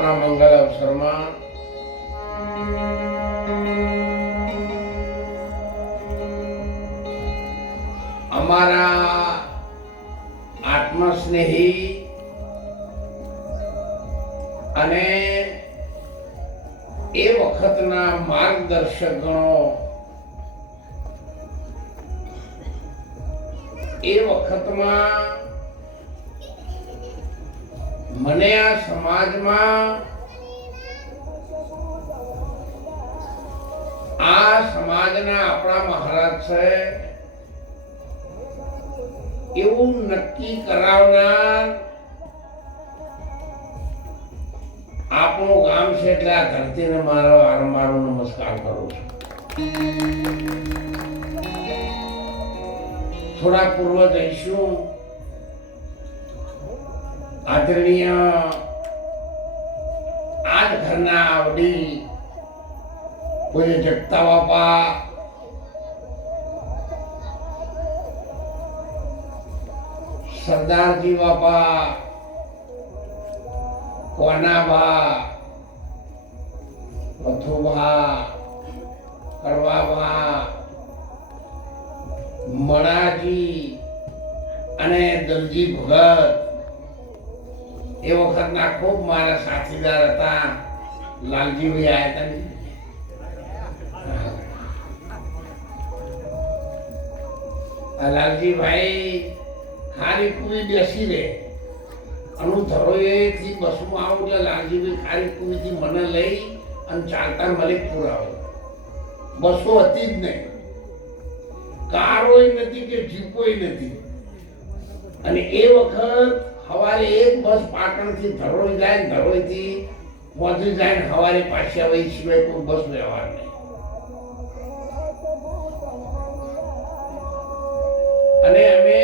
આપણા મંગલ અવસરમાં અમારા આત્મસ્નેહી અને એ વખતના માર્ગદર્શક ગણો એ વખતમાં મને આ સમાજમાં આ સમાજના આપણા મહારાજ છે, એવું નક્કી કરાવનાર આપણું ગામ છે એટલે આ ધરતીને મારો વારંવાર નમસ્કાર કરું છું. થોડા પૂર્વ જઈશું. આદરણીય આ ઘરના વડીલ કોઈ જગતા બાપા સરદારજી બાપા કોનાબા પથુભા કરવાબા મણાજી અને દલજી ભગત એ વખતના ખૂબ મારા સાથીદાર હતા. લાલજીભાઈ આવ્યા હતા લાલજીભાઈ ખારી પૂરી બેસી રહે અનુ ધરોએથી બસમાં આવું એટલે લાલજીભાઈ ખારી પૂરીથી મને લઈ અને ચાલતા મલિકપુર આવો. બસો હતી જ નહીં. કારોય નથી કે જીપોય નથી. અને એ વખત સવારે એક બસ પાટણથી ધરોઈ જાય ધરોઈથી પહોંચી જાય સવારે પાછી આવે સિવાય કોઈ બસ વ્યવહાર નહીં. અને અમે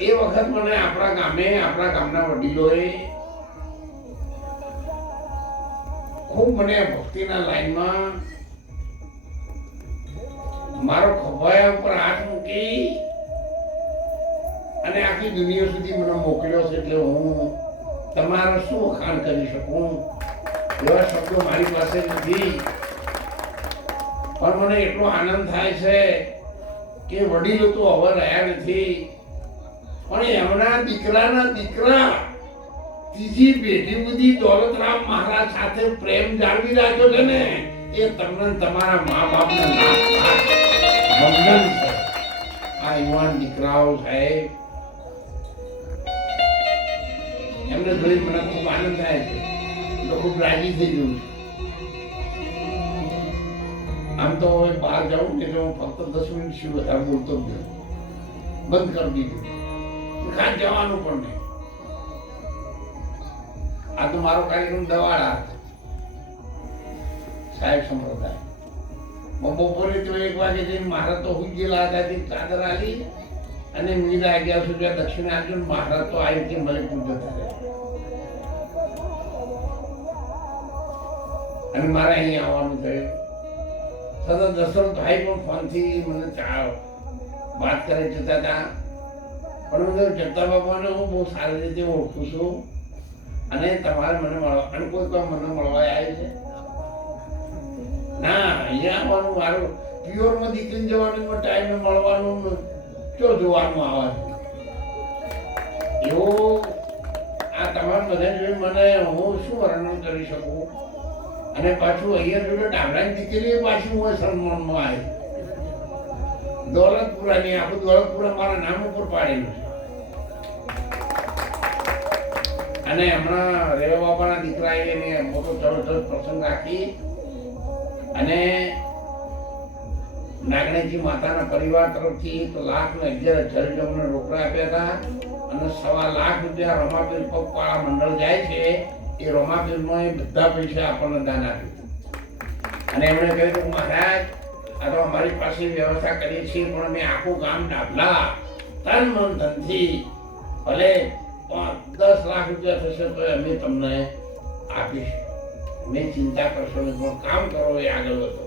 એ વખત મને આપણા ગામે, આપણા ગામના વડીલોએ ખૂબ મને ભક્તિના લાઈનમાં મારો ખભાયા ઉપર હાથ મૂકી અને આખી દુનિયા સુધી મને મોકલ્યો છે એટલે હું તમારો શું વખાણ કરી શકું? એવા શબ્દો મારી પાસે નથી. પણ મને એટલો આનંદ થાય છે કે વડીલો તો હવે રહ્યા નથી. પણ એમના દીકરાના દીકરા, ત્રીજી પેઢી બધી દોલતરામ મહારાજ સાથે પ્રેમ જાળવી રાખ્યો છે ને, એ તમને તમારા મા બાપને વંદન આ યુવાન દીકરાઓ સાહેબ એમને જોઈ મને ખૂબ આનંદ થાય છે. તો ખૂબ રાજી થઈ ગયું આમ તો હવે બહાર જાઉં કે હું ફક્ત દસ મિનિટ શું વધારે બોલતો જ બંધ કરી દીધું. ખાસ જવાનું પણ નહીં. આ તો મારો કાર્યક્રમ દવાડા સાહેબ સંપ્રદાય. બપોરે તો એક વાગે જઈને મારા તો હુઈ ગયેલા હતા ચાદર આલી અને મીરા અગિયાર સુધી દક્ષિણ આપજો મહારાજ તો આવી રીતે મને પૂજતા રહ્યા અને મારે અહીંયા આવવાનું થયું સદા દશરથ ભાઈ પણ ફોનથી મને વાત કરે જતા હતા. પણ હું જગતા બાપાને હું બહુ સારી રીતે ઓળખું છું. અને તમારે મને મળવા, અને કોઈ કોઈ મને મળવા આવે છે? ના, અહીંયા આવવાનું મારું પ્યોરમાં દીકરી જવાનું ટાઈમે મળવાનું ને જોવાનું આવે. એવો આ તમામ બધા જોઈ મને હું શું વર્ણન કરી શકું? અને પાછું અહીંયા જોડે ડાબરાની દીકરી પાછું હું સન્માનમાં આવી. દોલતપુરાની, આખું દોલતપુરા મારા નામ ઉપર પાડેલું છે. અને હમણાં રેવા બાપાના દીકરા એને મોટો જબરદસ્ત પ્રસંગ રાખી અને નાગણેજી માતાના પરિવાર તરફથી એક લાખ ને અગિયાર હજાર રૂપિયા રોકડા આપ્યા હતા અને સવા લાખ રૂપિયા રમાબેન પગપાળા મંડળ જાય છે, એ રમાબેનમાં એ બધા પૈસા આપણને દાન આપ્યું. અને એમણે કહ્યું કે મહારાજ, આ તો અમારી પાસે વ્યવસ્થા કરીએ છીએ, પણ અમે આખું ગામ ડાબલા, તન મન ધનથી, ભલે દસ લાખ રૂપિયા થશે તો અમે તમને આપીશું. મેં ચિંતા કરશો નહીં, પણ કામ કરો, એ આગળ વધો.